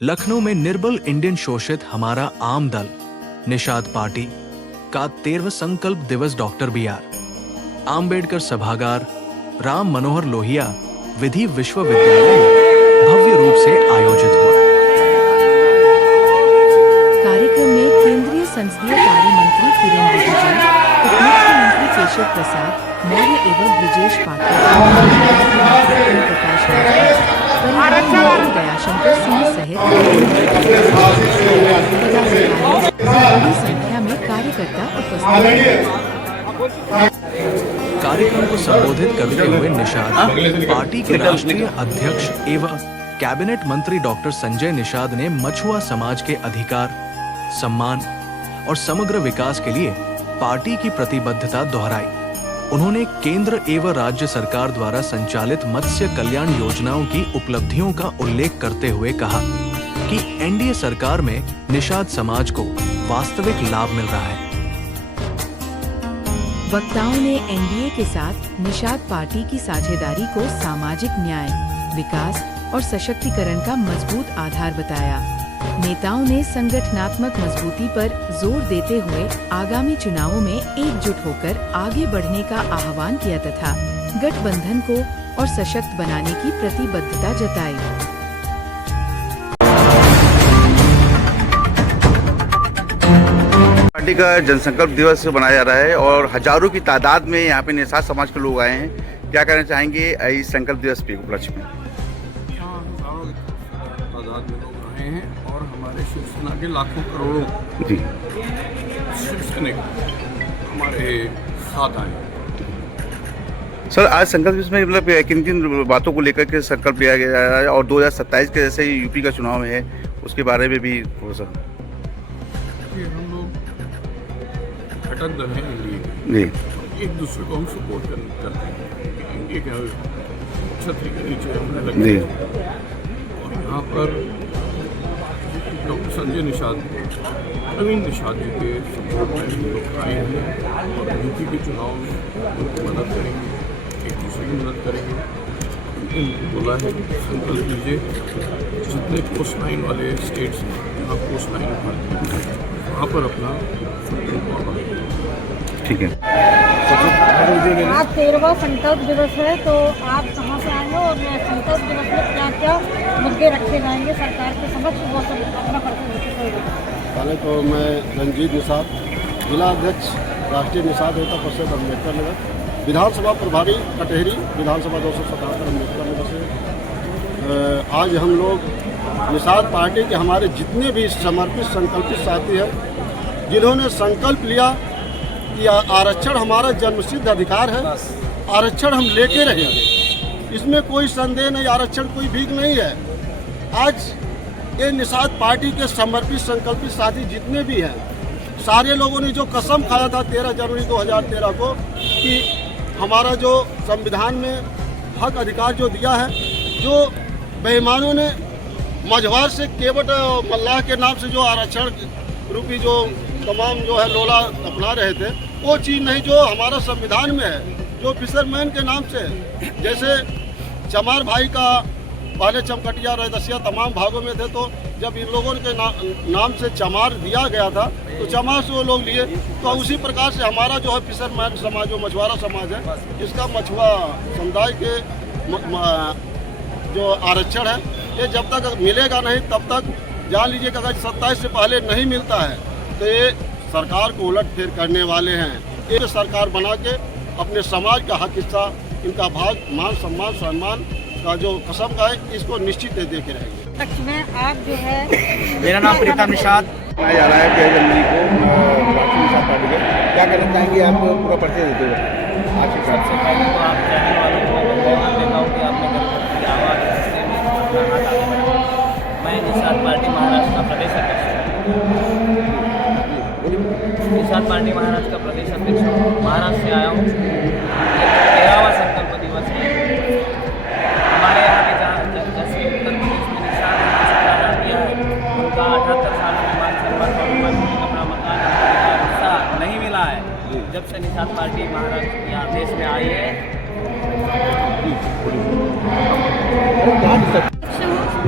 लखनऊ में निर्बल इंडियन शोषित हमारा आम दल निषाद पार्टी का 13वां संकल्प दिवस डॉक्टर BR आम्बेडकर सभागार राम मनोहर लोहिया विधि विश्वविद्यालय में भव्य रूप से आयोजित हुआ। कार्यक्रम में केंद्रीय संसदीय कार्य मंत्री किरण रिजिजू, उप मुख्यमंत्री केशव प्रसाद मौर्य एवं ब्रिजेश पाठक, प्रकाश राजपूत, परिवहन मंत्री दयाशंकर सिंह सहित बड़ी संख्या में कार्यकर्ता उपस्थित थे। कार्यक्रम को संबोधित करते हुए निषाद पार्टी के राष्ट्रीय अध्यक्ष एवं कैबिनेट मंत्री डॉक्टर संजय निषाद ने मछुआ समाज के अधिकार, सम्मान और समग्र विकास के लिए पार्टी की प्रतिबद्धता दोहराई। उन्होंने केंद्र एवं राज्य सरकार द्वारा संचालित मत्स्य कल्याण योजनाओं की उपलब्धियों का उल्लेख करते हुए कहा कि NDA सरकार में निषाद समाज को वास्तविक लाभ मिल रहा है। वक्ताओं ने NDA के साथ निषाद पार्टी की साझेदारी को सामाजिक न्याय, विकास और सशक्तिकरण का मजबूत आधार बताया। नेताओं ने संगठनात्मक मजबूती पर जोर देते हुए आगामी चुनावों में एकजुट होकर आगे बढ़ने का आह्वान किया तथा गठबंधन को और सशक्त बनाने की प्रतिबद्धता जताई। पार्टी का जनसंकल्प दिवस मनाया जा रहा है और हजारों की तादाद में यहाँ पे निषाद समाज के लोग आए हैं। क्या कहना चाहेंगे इस संकल्प दिवस के उपलक्ष्य में? तादाद में लोग आए हैं और हमारे शिवसेना के लाखों करोड़ों जी शिवसैनिक हमारे साथ आए हैं। सर, आज संकल्प दिवस में मतलब किन किन बातों को लेकर के संकल्प लिया गया है और 2027 के जैसे यूपी का चुनाव है उसके बारे में भी थोड़ा सा? हम लोग घटक दल हैं इंडिया जी, एक दूसरे को हम सपोर्ट करते हैं। इंडिया के छतरी के नीचे हमने लगे जी। और यहाँ पर डॉक्टर संजय निषाद, नवीन निषाद जी के सपोर्ट में हम लोग आए हैं और यूपी के चुनाव में उनकी मदद करेंगे, एक दूसरे की मदद करेंगे। उनको बोला है संकल्प लीजिए, जितने कोस्ट लाइन वाले स्टेट्स हैं जहाँ कोस्ट लाइन वहाँ पर अपना ठीक है। आज 13वां संकल्प दिवस है, तो आप कहाँ से आए हो और संकल्प दिवस में क्या क्या मुद्दे रखे जाएंगे सरकार के समक्ष, वो सब अपना पहले तो मैं रंजीत निषाद, जिला अध्यक्ष राष्ट्रीय निषाद एकता परिषद अम्बेडकर नगर, विधानसभा प्रभारी कटहरी, विधानसभा 277 अम्बेडकर नगर से आज हम लोग निषाद पार्टी के हमारे जितने भी समर्पित संकल्पित साथी हैं, जिन्होंने संकल्प लिया कि आरक्षण हमारा जन्मसिद्ध अधिकार है, आरक्षण हम लेके रहेंगे, इसमें कोई संदेह नहीं, आरक्षण कोई भीख नहीं है। आज ये निषाद पार्टी के समर्पित संकल्पित साथी जितने भी हैं, सारे लोगों ने जो कसम खाया था 13 जनवरी 2013 को कि हमारा जो संविधान में हक अधिकार जो दिया है, जो बेईमानों ने मझवार से केवट मल्लाह के नाम से जो आरक्षण रूपी जो तमाम जो है लोला अपना रहे थे, वो चीज़ नहीं जो हमारा संविधान में है, जो फिशरमैन के नाम से, जैसे चमार भाई का पहले चमकटिया रैदसिया तमाम भागों में थे, तो जब इन लोगों के नाम से चमार दिया गया था तो चमार से वो लोग लिए, तो उसी प्रकार से हमारा जो है फिशरमैन समाज जो मछुआरा समाज है, इसका मछुआ समुदाय के जो आरक्षण है, ये जब तक मिलेगा नहीं तब तक जान लीजिए कि अगर 27 से पहले नहीं मिलता है तो ये सरकार को उलट फेर करने वाले हैं। ये सरकार बना के अपने समाज का हक हिस्सा, इनका भाग, मान सम्मान का जो कसम का है, इसको निश्चित दे के रहेंगे। पक्ष में आप जो है, मेरा नाम प्रीतम निषाद मनाया जा रहा है 13 जनवरी को राष्ट्रीय निषाद पार्टी के, क्या कहना चाहेंगे आप पूरा परिचय देते हुए? आज के सबसे पहले तो आप चैनल वालों को धन्यवाद देता हूँ कि आपने मेरी आवाज़ इससे में आगे बढ़ा। मैं निषाद पार्टी महाराष्ट्र का प्रदेश अध्यक्ष हूँ। निषाद पार्टी महाराष्ट्र का प्रदेश अध्यक्ष हूँ, महाराष्ट्र से आया हूँ। 13वां संकल्प दिवस है हमारे यहाँ के, जैसे उत्तर प्रदेश में निषाद ने दिया है, उनका 78 साल में मान सम्मान अपना मकान हिस्सा नहीं मिला है। जब से निषाद पार्टी महाराष्ट्र यहाँ देश में आई है,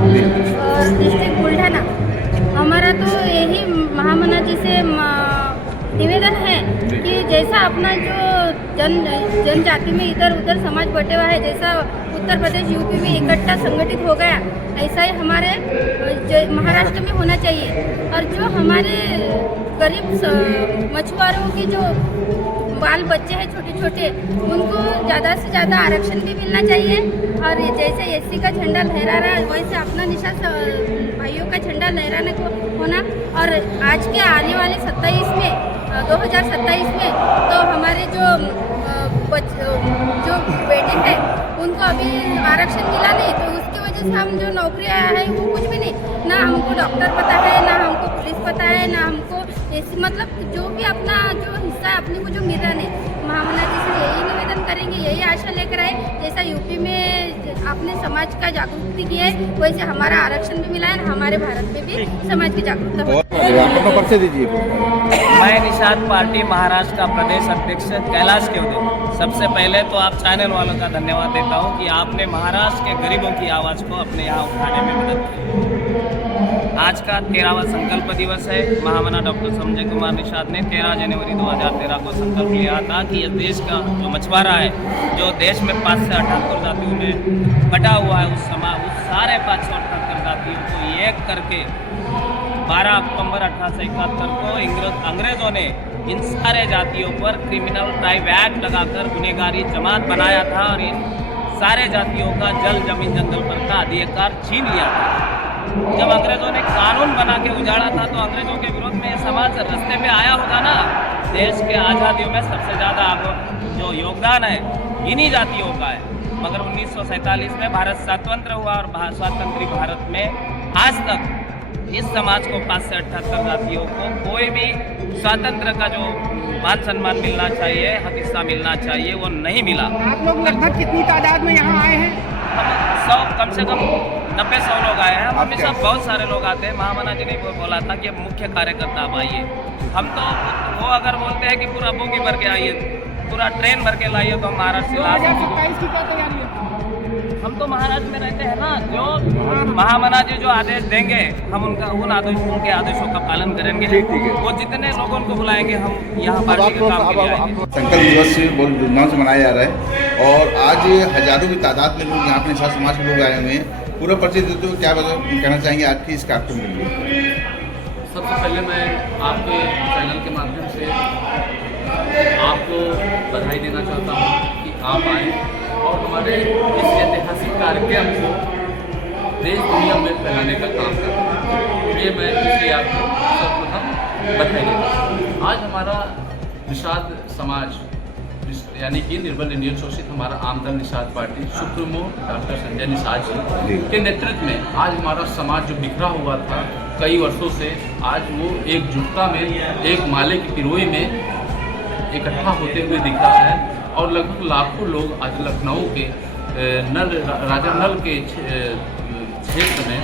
डिस्ट्रिक्ट बुलढाणा जी से निवेदन है कि जैसा अपना जो जनजाति में इधर उधर समाज बटे हुआ है, जैसा उत्तर प्रदेश यूपी में इकट्ठा संगठित हो गया, ऐसा ही हमारे महाराष्ट्र में होना चाहिए। और जो हमारे गरीब मछुआरों के जो बाल बच्चे हैं छोटे छोटे, उनको ज़्यादा से ज़्यादा आरक्षण भी मिलना चाहिए। और जैसे एससी का झंडा लहरा रहा है, वैसे अपना निशा भाइयों का झंडा लहराने को होना। और आज के आने वाले 2027 में तो हमारे जो बेटे हैं उनको अभी आरक्षण मिला नहीं, तो उसकी वजह से हम जो नौकरियाँ हैं वो कुछ भी नहीं, ना हमको डॉक्टर पता है, ना हमको पुलिस पता है, ना हमको ऐसी मतलब जो भी अपना जो हिस्सा है अपने को जो मिल रहा नहीं। महामना जी से यही निवेदन करेंगे, यही आशा लेकर आए, जैसा यूपी में अपने समाज का जागरूकता की है, वैसे हमारा आरक्षण भी मिला है, हमारे भारत में भी समाज की जागरूकता हो। अपना परिचय दीजिए। मैं निषाद पार्टी महाराष्ट्र का प्रदेश अध्यक्ष कैलाश केवदे। सबसे पहले तो आप चैनल वालों का धन्यवाद देता हूं कि आपने महाराष्ट्र के गरीबों की आवाज़ को अपने यहाँ उठाने में मदद की। आज का 13वां संकल्प दिवस है। महामना डॉक्टर संजय कुमार निषाद ने 13 जनवरी 2013 को संकल्प लिया था कि इस देश का जो मछुआरा है, जो देश में 5 से 78 जातियों में बटा हुआ है, उस सारे 578 जातियों को एक करके 12 अक्टूबर 1871 को अंग्रेज़ों ने इन सारे जातियों पर क्रिमिनल ट्राइब एक्ट लगाकर गुनहगारी जमात बनाया था और इन सारे जातियों का जल जमीन जंगल पर का अधिकार छीन लिया था। जब अंग्रेज़ों ने कानून बना के उजाड़ा था, तो अंग्रेज़ों के विरोध में समाज रास्ते में आया होगा ना। देश के आज़ादियों में सबसे ज़्यादा जो योगदान है इन्हीं जातियों का है। मगर 1947 में भारत स्वतंत्र हुआ और स्वतंत्री भारत में आज तक इस समाज को 5 से 78 जातियों को कोई भी स्वातंत्र का जो मान सम्मान मिलना चाहिए, हक हिस्सा मिलना चाहिए, वो नहीं मिला। आप लोग लगभग कितनी तादाद में यहाँ आए हैं? हम कम से कम 90-100 लोग आए हैं। हमेशा बहुत सारे लोग आते हैं। महामना जी ने बोला था कि मुख्य कार्यकर्ता आप आइए। हम तो वो अगर बोलते हैं कि पूरा बोगी भर के आइए, पूरा ट्रेन भर के लाइए, तो हम महाराष्ट्र से 2027 की क्या तैयारी है? हम तो महाराष्ट्र में रहते हैं ना। जो महामना जी जो आदेश देंगे, हम उनके आदेशों का पालन करेंगे। वो जितने लोगों को बुलाएंगे, हम यहाँ पार्टी के काम के लिए आएंगे। संकल्प दिवस बहुत धूमधाम से मनाया जा रहा है और आज हजारों की तादाद में लोग यहाँ पे निषाद समाज के लोग आए हुए हैं। पूरा परिचय देते हुए क्या कहना चाहेंगे आज की इस कार्यक्रम के लिए? सबसे पहले मैं आपके चैनल के माध्यम से आपको बधाई देना चाहता हूँ कि आप आए और हमारे इस ऐतिहासिक कार्यक्रम को देश दुनिया में फैलाने का काम कर रहे हैं। ये मैं इसलिए आपको सर्वप्रथम बधाई देता हूँ। आज हमारा निषाद समाज यानी कि निर्बल इंडियन शोषित हमारा आमदन Nishad party supremo doctor Sanjay Nishad ji के नेतृत्व में आज हमारा समाज जो बिखरा हुआ था कई वर्षों से, आज वो एकजुटता में एक माले की पिरोई में इकट्ठा होते हुए दिख रहा है। और लगभग लाखों लोग आज लखनऊ के राजा नल के क्षेत्र में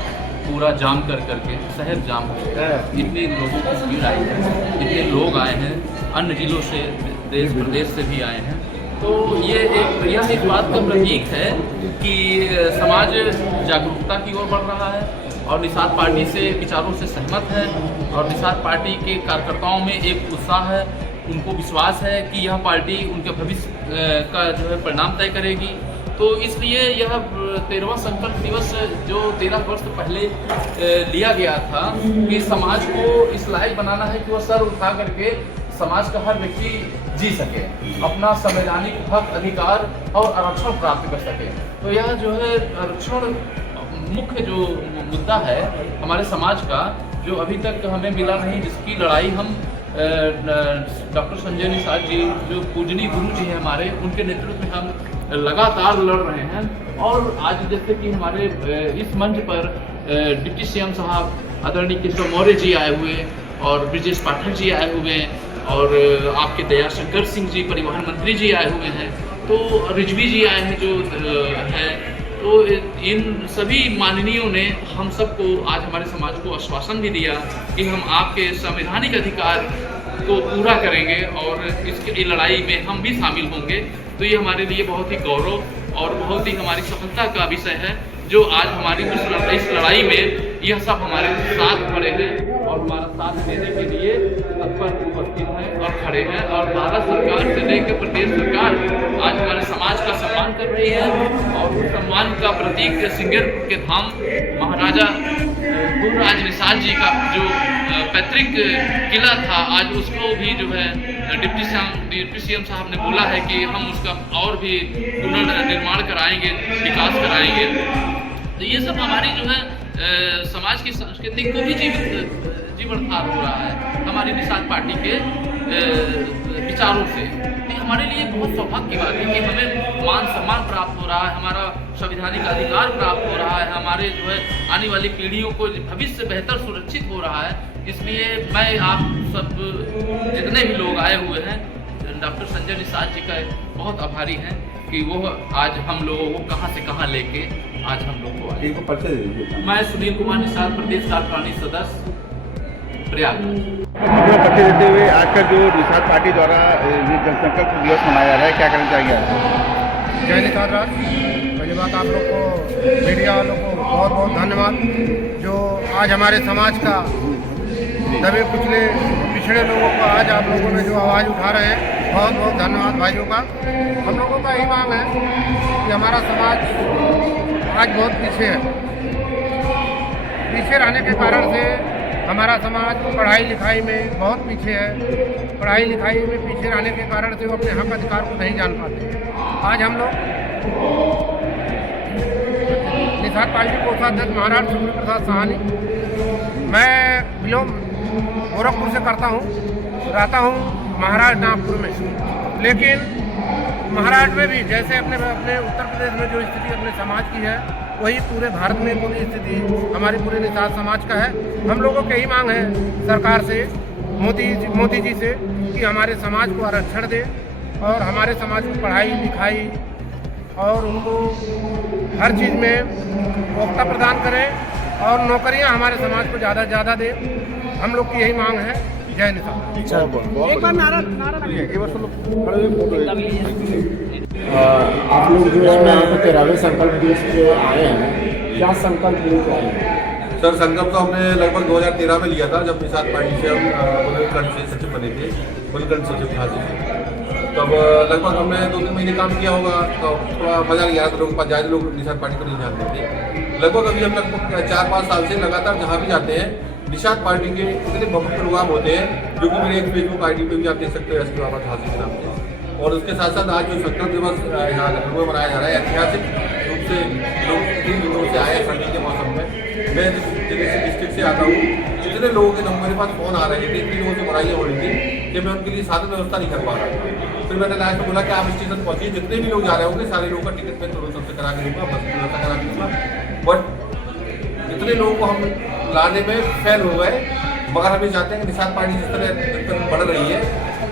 पूरा जाम करके शहर जाम हो गया। इतने लोगों की भीड़ आई है, इतने लोग आए हैं, अन्य जिलों से देश प्रदेश से भी आए हैं। तो यह एक बात का प्रतीक है कि समाज जागरूकता की ओर बढ़ रहा है और निषाद पार्टी से विचारों से सहमत है और निषाद पार्टी के कार्यकर्ताओं में एक उत्साह है। उनको विश्वास है कि यह पार्टी उनके भविष्य का जो है परिणाम तय करेगी। तो इसलिए यह 13वां संकल्प दिवस जो 13 वर्ष पहले लिया गया था कि समाज को इस लायक बनाना है कि वह सर उठा करके समाज का हर व्यक्ति जी सके, अपना संवैधानिक हक अधिकार और आरक्षण प्राप्त कर सके। तो यह जो है आरक्षण मुख्य जो मुद्दा है हमारे समाज का, जो अभी तक हमें मिला नहीं, जिसकी लड़ाई हम डॉक्टर संजय निषाद जी जो पूजनीय गुरु जी हैं हमारे, उनके नेतृत्व में हम लगातार लड़ रहे हैं। और आज जैसे कि हमारे इस मंच पर डिप्टी सीएम साहब आदरणीय केशव मौर्य जी आए हुए और ब्रिजेश पाठक जी आए हुए और आपके दयाशंकर सिंह जी परिवहन मंत्री जी आए हुए हैं, तो रिजवी जी आए हैं जो है। तो इन सभी माननीयों ने हम सबको आज हमारे समाज को आश्वासन भी दिया कि हम आपके संवैधानिक अधिकार को पूरा करेंगे और इसकी लड़ाई में हम भी शामिल होंगे। तो ये हमारे लिए बहुत ही गौरव और बहुत ही हमारी सफलता का विषय है, जो आज हमारी इस लड़ाई में यह सब हमारे साथ खड़े हैं और और हमारा साथ देने के लिए तत्पर उपस्थित हैं और खड़े हैं। और भारत सरकार से लेकर प्रदेश सरकार आज हमारे समाज का सम्मान कर रही है और उस सम्मान का प्रतीक सिंगर के धाम महाराजा गुरुराज निषाद जी का जो पैतृक किला था, आज उसको भी जो है डिप्टी सीएम साहब ने बोला है कि हम उसका और भी पुनर्निर्माण कराएंगे, विकास कराएंगे। तो ये सब हमारी जो है समाज की संस्कृति को भी जीवनधार हो रहा है हमारी निषाद पार्टी के विचारों से। ये हमारे लिए बहुत सौभाग्य की बात है कि हमें मान सम्मान प्राप्त हो रहा है, हमारा संवैधानिक अधिकार प्राप्त हो रहा है, हमारे जो है आने वाली पीढ़ियों को भविष्य बेहतर सुरक्षित हो रहा है। इसलिए मैं आप सब जितने भी लोग आए हुए हैं डॉक्टर संजय निषाद जी का बहुत आभारी हैं कि वो आज हम लोगों को कहाँ से कहाँ लेके आज हम लोग को आए। मैं सुनील कुमार निषाद, प्रदेश कार्यकारिणी सदस्य, प्रयागराज। अपना परिचय देते हुए आज का जो निषाद पार्टी द्वारा ये जनसंकल्प दिवस मनाया जा रहा है, क्या करना चाहिए? जय निषाद राज। पहली बात आप लोग को, मीडिया वालों को बहुत बहुत धन्यवाद जो आज हमारे समाज का दबे कुचले पिछड़े लोगों को आज आप लोगों ने जो आवाज़ उठा रहे हैं, बहुत बहुत धन्यवाद भाइयों का। हम लोगों का यही मांग है कि हमारा समाज आज बहुत पीछे है। पीछे रहने के कारण से हमारा समाज पढ़ाई लिखाई में बहुत पीछे है। पढ़ाई लिखाई में पीछे रहने के कारण से वो अपने हक अधिकार को नहीं जान पाते। आज हम लोग निषाद पार्टी कोषाध्यक्ष महाराज सुब्रत प्रसाद साहनी, मैं बिलोंग गोरखपुर से करता हूँ, रहता हूँ महाराष्ट्र नागपुर में। लेकिन महाराष्ट्र में भी जैसे अपने उत्तर प्रदेश में जो स्थिति अपने समाज की है, वही पूरे भारत में पूरी स्थिति हमारी पूरे निषाद समाज का है। हम लोगों की यही मांग है सरकार से, मोदी जी से कि हमारे समाज को आरक्षण दे और हमारे समाज को पढ़ाई लिखाई और उनको हर चीज़ में वक्ता प्रदान करें और नौकरियां हमारे समाज को ज़्यादा से ज़्यादा दे। हम लोग की यही मांग है। जय निषाद। एक बार नारा आप लोग जो है 13वें संकल्प दिवस पे आए हैं, क्या संकल्प लेकर आए हैं? सर संकल्प तो हमने लगभग 2013 में लिया था, जब निषाद पार्टी से हम बुंदेलखंड सचिव बने थे, बुंदेलखंड सचिव था जी। तब लगभग हमने 2-3 महीने काम किया होगा, तो थोड़ा मजा नहीं आया, तो लोगों के पास ज़्यादा लोग निषाद पार्टी को नहीं जानते थे। लगभग अभी हम लगभग 4-5 साल से लगातार जहाँ भी जाते हैं निषाद पार्टी के इतने बहुत प्रोग्राम होते हैं, जो कि मेरे एक फेसबुक आईडी पे भी आप देख सकते हो, एस.पी. बाबा झांसी के नाम से। और उसके साथ साथ आज जो संकल्प दिवस यहाँ लखनऊ में मनाया जा रहा है, ऐतिहासिक रूप से लोग 3 दिनों से आए हैं ठंडी के मौसम में। मैं जिस जगह से डिस्ट्रिक्ट से आता हूँ, जितने लोगों के नंबर मेरे पास फ़ोन आ रहे थे, 3 लोगों से बुराइयाँ हो रही थी कि मैं उनके लिए साधन व्यवस्था नहीं कर पा रहा था। फिर मैंने लास्ट में बोला कि आप स्टेशन पहुँचिए, जितने भी लोग जा रहे होंगे सारे लोगों का टिकट मैं तुरंत सबसे करा के दूँगा, बस की व्यवस्था करा के दूँगा। बट जितने लोगों को हम लाने में फेल हो गए, मगर हम ये चाहते हैं कि निषाद पार्टी जिस तरह बढ़ रही है,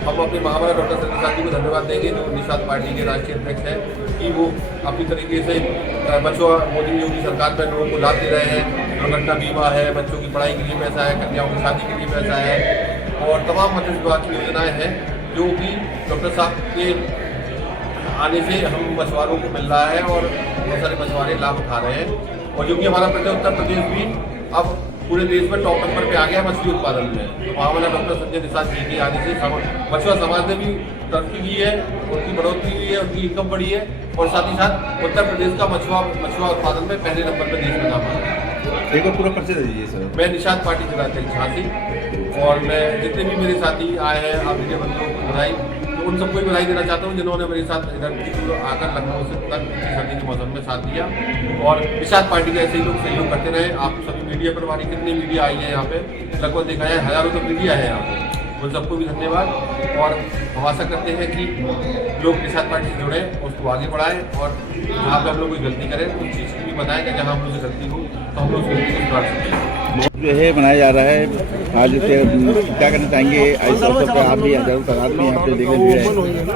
हम अपने महामना डॉक्टर संजय निषाद जी को धन्यवाद देंगे, जो निषाद पार्टी के राष्ट्रीय अध्यक्ष हैं, कि वो अपनी तरीके से बच्चों मोदी योगी सरकार में लोगों को लाभ दे रहे हैं। दुर्घटना बीमा है, बच्चों की पढ़ाई के लिए पैसा है, कन्याओं की शादी के लिए पैसा है, और तमाम मत्स्य विभाग की योजनाएँ हैं, जो कि डॉक्टर साहब के आने से हम मछुआरों को मिल रहा है और बहुत सारे मछुआरे लाभ उठा रहे हैं। और जो कि हमारा उत्तर प्रदेश भी अब पूरे देश में टॉप नंबर पे आ गया मछली उत्पादन में। तो महामना डॉक्टर संजय निषाद जी के आने से मछुआ समाज ने भी तरक्की की है, उनकी बढ़ोतरी हुई है, उनकी इनकम बढ़ी है, और साथ ही साथ उत्तर प्रदेश का मछुआ उत्पादन में पहले नंबर पर देश में नाम आ है। एक और पूरा परिचय दे दीजिए सर। मैं निषाद पार्टी के अध्यक्ष झांसी, और मैं जितने भी मेरे साथी आए हैं, आप मीडिया बंधुओं को बधाई, तो उन सबको बधाई देना चाहता हूँ जिन्होंने मेरे साथ इधर आकर लखनऊ से तक सर्दी के मौसम में साथ दिया, और निषाद पार्टी के ऐसे ही लोग सहयोग करते रहे। आप सभी मीडिया पर, हमारी कितनी मीडिया आई है यहाँ पे, लगभग देखा है हज़ारों तो मीडिया है यहाँ पे, उन सबको भी धन्यवाद। और हम आशा करते हैं कि लोग निषाद पार्टी से जुड़े, उसको आगे बढ़ाएं, और जहाँ पर हम लोग कोई गलती करें उस चीज़ की भी बताएं कि जहाँ हम लोग से गलती हो तो हम लोग उस गलती को सुधार सकें। जो है मनाया जा रहा है आज, क्या करना चाहेंगे ऐसे अवसर पर? आप भी हजारों तादाद में यहाँ पे देखने भी रहे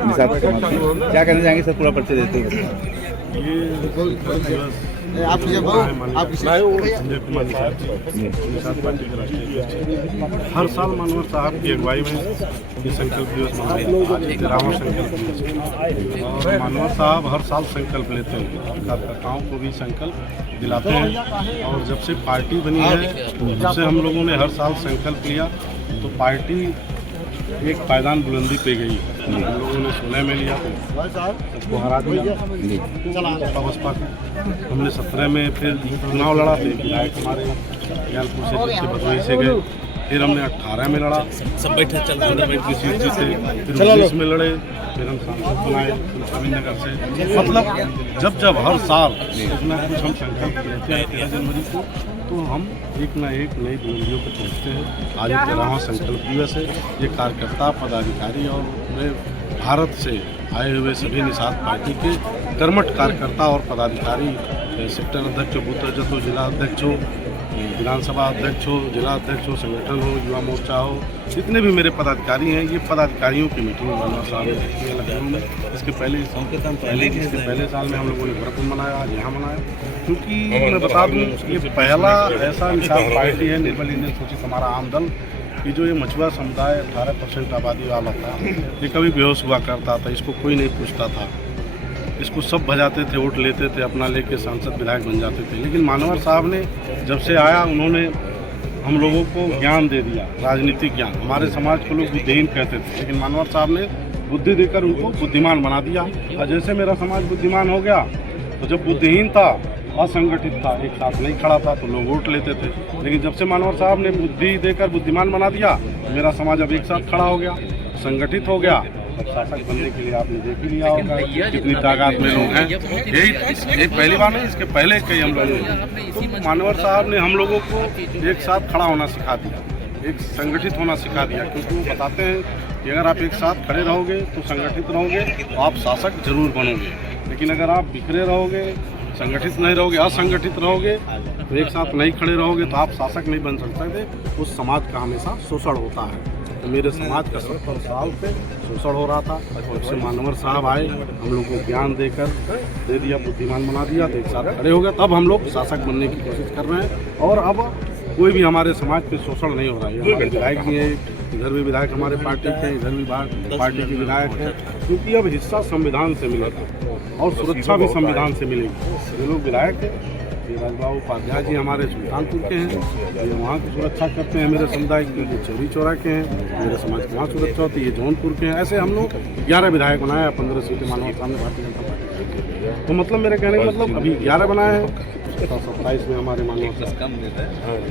निषाद समाज, क्या करना चाहेंगे सर? पूरा परिचय देते हुए। ये आपकी जब आपकी संजय कुमार निषाद पार्टी के राष्ट्रीय अध्यक्ष। हर साल मनोहर साहब की अगुवाई में ये संकल्प दिवस मनाया जाता है, 13वां संकल्प दिवस है। और मनोहर साहब हर साल संकल्प लेते हैं, कार्यकर्ताओं को भी संकल्प दिलाते हैं। और जब से पार्टी बनी है, जब से हम लोगों ने हर साल संकल्प लिया, तो पार्टी एक पायदान बुलंदी पे गई। हम लोगों ने 16 में लिया, सबको हरा दिया बसपा को। हमने 17 में फिर चुनाव लड़ा थे, विधायक हमारे ज्ञानपुर से जिससे भदोही से गए। फिर हमने 18 में लड़ा, की सीट जीते। फिर 19 में लड़े, फिर हम सांसद बनाए नगर से। मतलब जब हर साल कुछ ना कुछ हम संकल्प लेते हैं 13 जनवरी को, तो हम एक ना एक नई बुलंदियों पर पहुँचते हैं। आज 13वां संकल्प दिवस है। ये कार्यकर्ता, पदाधिकारी और पूरे भारत से आए हुए सभी निषाद पार्टी के कर्मठ कार्यकर्ता और पदाधिकारी, सेक्टर अध्यक्ष हो, बूथ अध्यक्ष हो, जिला अध्यक्ष हो, विधानसभा अध्यक्ष हो, जिला अध्यक्ष हो, संगठन हो, युवा मोर्चा हो, जितने भी मेरे पदाधिकारी हैं, ये पदाधिकारियों की मीटिंग मनोहर साहब ने रखी है लखनऊ में। इसके पहले साल में हम लोगों ने भरतपुर मनाया, आज यहाँ मनाया। क्योंकि मैं बता दूँ, ये पहला ऐसा निषाद पार्टी है, निर्मल इंडियन सोचित हमारा आम दल, कि जो ये मछुआ समुदाय 18% आबादी वाला था, ये कभी बेहोश हुआ करता था, इसको कोई नहीं पूछता था, इसको सब भजाते थे, वोट लेते थे, अपना लेके सांसद विधायक बन जाते थे। लेकिन मनोहर साहब ने जब से आया, उन्होंने हम लोगों को ज्ञान दे दिया, राजनीतिक ज्ञान। हमारे समाज को लोग बुद्धिहीन कहते थे, लेकिन मनोहर साहब ने बुद्धि देकर उनको बुद्धिमान बना दिया। और जैसे मेरा समाज बुद्धिमान हो गया, तो जब बुद्धिहीन था, असंगठित था, एक साथ नहीं खड़ा था, तो लोग वोट लेते थे। लेकिन जब से मनोहर साहब ने बुद्धि देकर बुद्धिमान बना दिया, तो मेरा समाज अब एक साथ खड़ा हो गया, संगठित हो गया। शासक बनने के लिए आपने देख ही लिया होगा कितनी ताकत में लोग हैं। यही पहली बार नहीं, इसके पहले कई हम लोग हैं। तो मनोहर साहब ने हम लोगों को एक साथ खड़ा होना सिखा दिया, एक संगठित होना सिखा दिया। क्योंकि वो बताते हैं कि अगर आप एक साथ खड़े रहोगे तो संगठित रहोगे, तो आप शासक जरूर बनोगे। लेकिन अगर आप बिखरे रहोगे, संगठित नहीं रहोगे, असंगठित रहोगे, तो एक साथ नहीं खड़े रहोगे, तो आप शासक नहीं बन सकते थे। उस समाज का हमेशा शोषण होता है। तो मेरे समाज का 70 साल से शोषण हो रहा था, और जब मनोहर साहब आए, हम लोग को ज्ञान देकर दे दिया, बुद्धिमान बना दिया, तो एक साथ खड़े हो गए। तब हम लोग शासक बनने की कोशिश कर रहे हैं। और अब कोई भी हमारे समाज पे शोषण नहीं हो रहा है। हमारे विधायक भी हैं, इधर भी विधायक हमारे पार्टी के, इधर भी पार्टी के विधायक हैं। क्योंकि अब हिस्सा संविधान से मिलेगा और सुरक्षा भी संविधान से मिलेगी। ये लोग विधायक हैं, राजबाबू उपाध्याय जी हमारे सुल्तानपुर के हैं, ये वहाँ की सुरक्षा करते हैं मेरे समुदाय की। ये चौरी चौरा के हैं, मेरे समाज की वहाँ सुरक्षा होती है। ये जौनपुर के हैं। ऐसे हम लोग 11 विधायक बनाए, 15 सीटें मनोहर साहब ने भारतीय जनता पार्टी। तो मतलब मेरे कहने का मतलब अभी 11 बनाए हैं, 27 में हमारे मनोहर साहब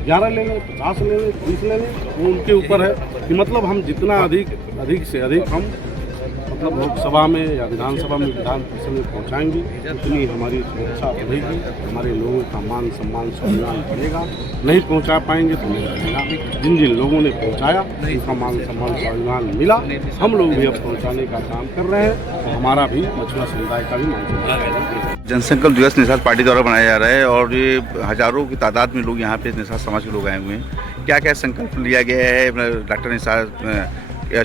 11 ले लें, 50 ले लें, 30 ले लें, वो उनके ऊपर है कि मतलब हम जितना अधिक से अधिक हम मतलब लोकसभा में या विधानसभा में, विधान परिषद में पहुँचाएंगे, उतनी हमारी सुरक्षा बढ़ेगी, हमारे लोगों का मान सम्मान स्वाभिमान बढ़ेगा। नहीं पहुँचा पाएंगे तो नहीं बढ़ेगा। जिन लोगों ने पहुँचाया उनका मान सम्मान स्वाभिमान मिला, हम लोग भी अब पहुँचाने का काम कर रहे हैं। तो हमारा भी मछुआ समुदाय का भी मान सम्मान। जनसंकल्प दिवस निषाद पार्टी द्वारा बनाया जा रहा है, और ये हजारों की तादाद में लोग यहाँ पे निषाद समाज के लोग आए हुए हैं। क्या क्या संकल्प लिया गया है डॉक्टर निषाद?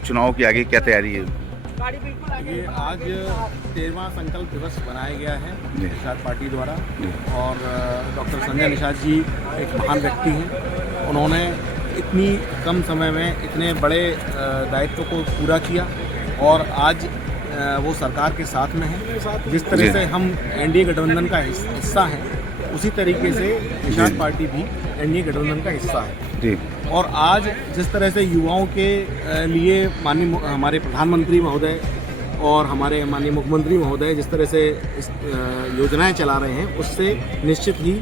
चुनाव की आगे क्या तैयारी है? ये आज 13वां संकल्प दिवस बनाया गया है निषाद पार्टी द्वारा। और डॉक्टर संजय निषाद जी एक महान व्यक्ति हैं। उन्होंने इतनी कम समय में इतने बड़े दायित्व को पूरा किया, और आज वो सरकार के साथ में है। जिस तरह से हम एनडीए गठबंधन का हिस्सा हैं, उसी तरीके से निषाद पार्टी भी एनडीए गठबंधन का हिस्सा है। और आज जिस तरह से युवाओं के लिए माननीय हमारे प्रधानमंत्री महोदय और हमारे माननीय मुख्यमंत्री महोदय जिस तरह से योजनाएं चला रहे हैं, उससे निश्चित ही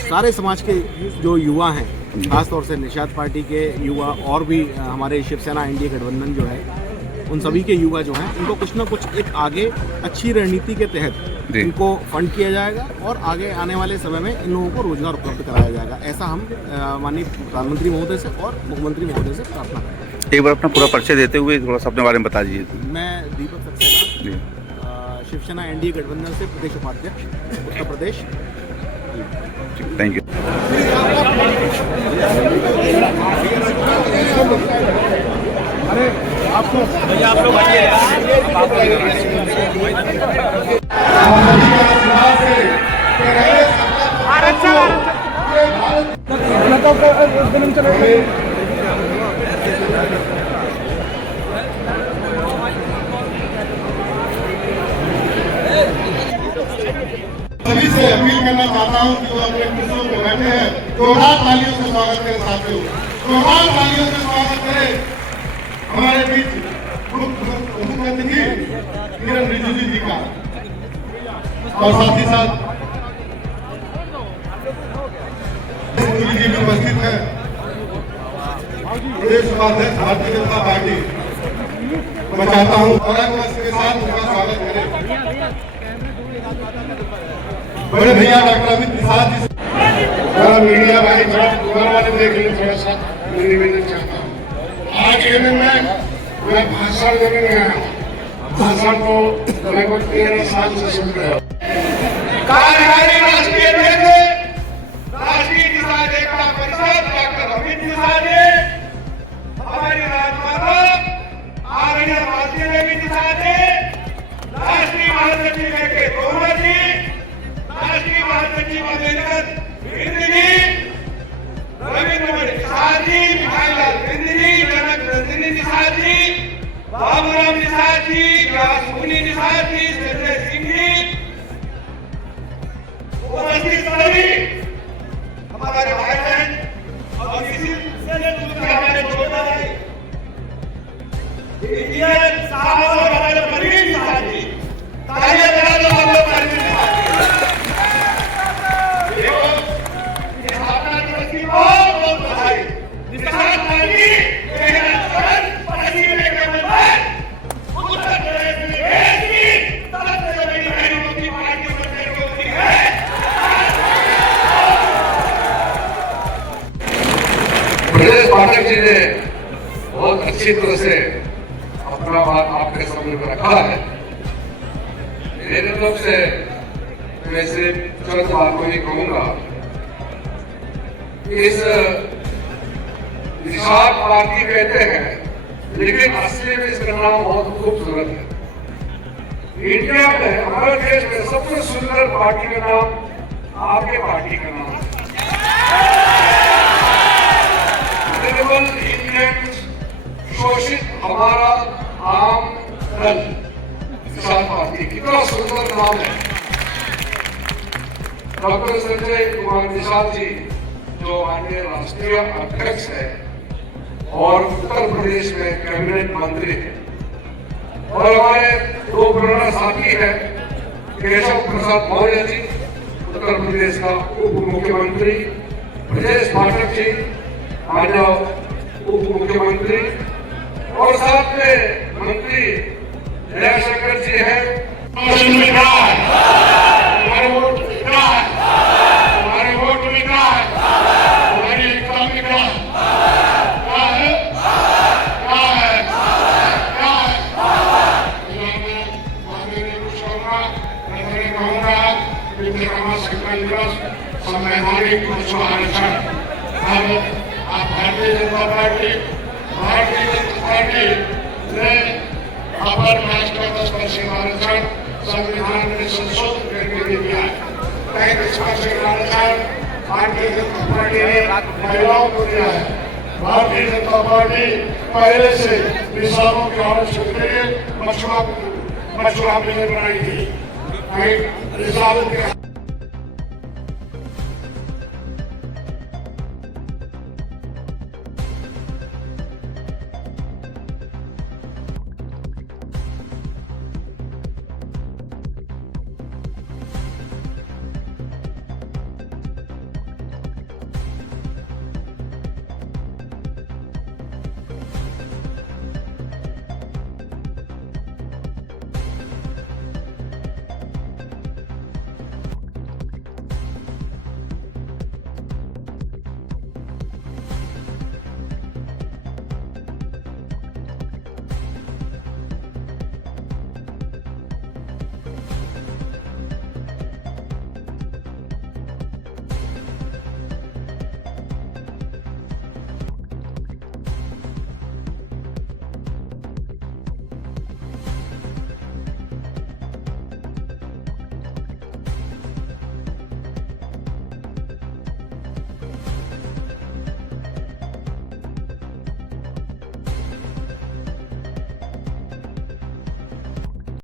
सारे समाज के जो युवा हैं, खासतौर से निषाद पार्टी के युवा और भी हमारे शिवसेना एनडीए गठबंधन जो है, उन सभी के युवा जो हैं, उनको कुछ ना कुछ एक आगे अच्छी रणनीति के तहत इनको फंड किया जाएगा, और आगे आने वाले समय में इन लोगों को रोजगार उपलब्ध कराया जाएगा। ऐसा हम माननीय प्रधानमंत्री महोदय से और मुख्यमंत्री महोदय से प्रार्थना करें। एक बार अपना पूरा परिचय देते हुए थोड़ा सा अपने बारे में बता दीजिए। मैं दीपक सक्सेना, शिवसेना एनडीए गठबंधन से प्रदेश उपाध्यक्ष, उत्तर प्रदेश। Thank you. भैया आप लोग आइए। सभी से अपील करना चाहता हूं कि वो अपने कुर्सियों पर बैठे हैं, जोरदार तालियों से स्वागत करें साथियों, जोरदार तालियों से स्वागत करें हमारे बीच मुख्यमंत्री किरण रिजिजू जी का, और साथ ही साथ मोदी जी भी उपस्थित है, प्रदेश उपाध्यक्ष भारतीय जनता पार्टी। मैं चाहता हूँ के साथ उनका स्वागत करें बड़े भैया डॉक्टर अमित निषाद जी। मीडिया भाई दोबारा वाले देख लीजिए, थोड़ा सा निवेदन चाहता हूँ। आज के दिन में मैं भाषण देने गया हूँ, भाषण को लगभग 13 साल से सुन रहे हो। कार्यकारी राष्ट्रीय अध्यक्ष राष्ट्रीय किसान एकता परिषद डॉक्टर अमित निषाद जी, हमारी राजमाता आर्या भारतीय देवी निषाद जी, राष्ट्रीय महासचिव के तोमर जी, राष्ट्रीय महासचिव अभिनंदन बिंद जी, रविंद्र निषाद जी, मिठाईलाल बिंद जी, जनक नंदिनी निषाद जी, बाबूराम निषाद जी, व्यासमुनि निषाद जी, संजय सिंह जी, उपस्थित सभी हमारे भाई बहन और किसी से दूसरे हमारे छोटा भाई इंडियन साहब और हमारे परवीन निषाद जी, तालियां बजा दो हम लोग परवीन निषाद जी। बहुत बधाई। निषाद पार्टी पश्चिम में उत्तर प्रदेश में देश की सबसे बड़ी बहनों की पार्टी बनने को होती है। प्रदेश पाठक जी ने बहुत अच्छी तरह से अपना बात आपके सामने में रखा है। मेरे तरफ से मैं सिर्फ चंद बातों ही कहूंगा। इस निषाद पार्टी कहते हैं, लेकिन असली में इसका नाम बहुत खूबसूरत है। इंडिया में, हमारे देश में सबसे सुंदर पार्टी का नाम आपके पार्टी का नाम है। इंडियन शोषित हमारा आम दल निषाद पार्टी, कितना सुंदर नाम है। डॉक्टर संजय कुमार निषाद जी जो माननीय राष्ट्रीय अध्यक्ष है और उत्तर प्रदेश में कैबिनेट मंत्री है, और हमारे दो पुराना साथी है केशव प्रसाद मौर्य जी, उत्तर प्रदेश का उप मुख्यमंत्री, ब्रजेश पाठक जी माननीय उप मुख्यमंत्री, और साथ में मंत्री जयशंकर जी हैं। हमारे वोट विकास, हमारे वोट विकास, हमारी एकता विकास क्या है, क्या है, क्या है। मैं कुछ कहूँगा, मैं कहूँगा कि विश्वकर्मा संकल्प दिवस संवैधानिक पशु आरक्षण, अब आप भारतीय जनता पार्टी ने अपर कास्ट का 10% आरक्षण संविधान में संशोधन करके दे दिया है। 35% आरक्षण भारतीय जनता पार्टी ने महिलाओं को दिया है। भारतीय जनता पार्टी पहले से किसानों के आरक्षण के लिए मछुआ बिल बनाई थी।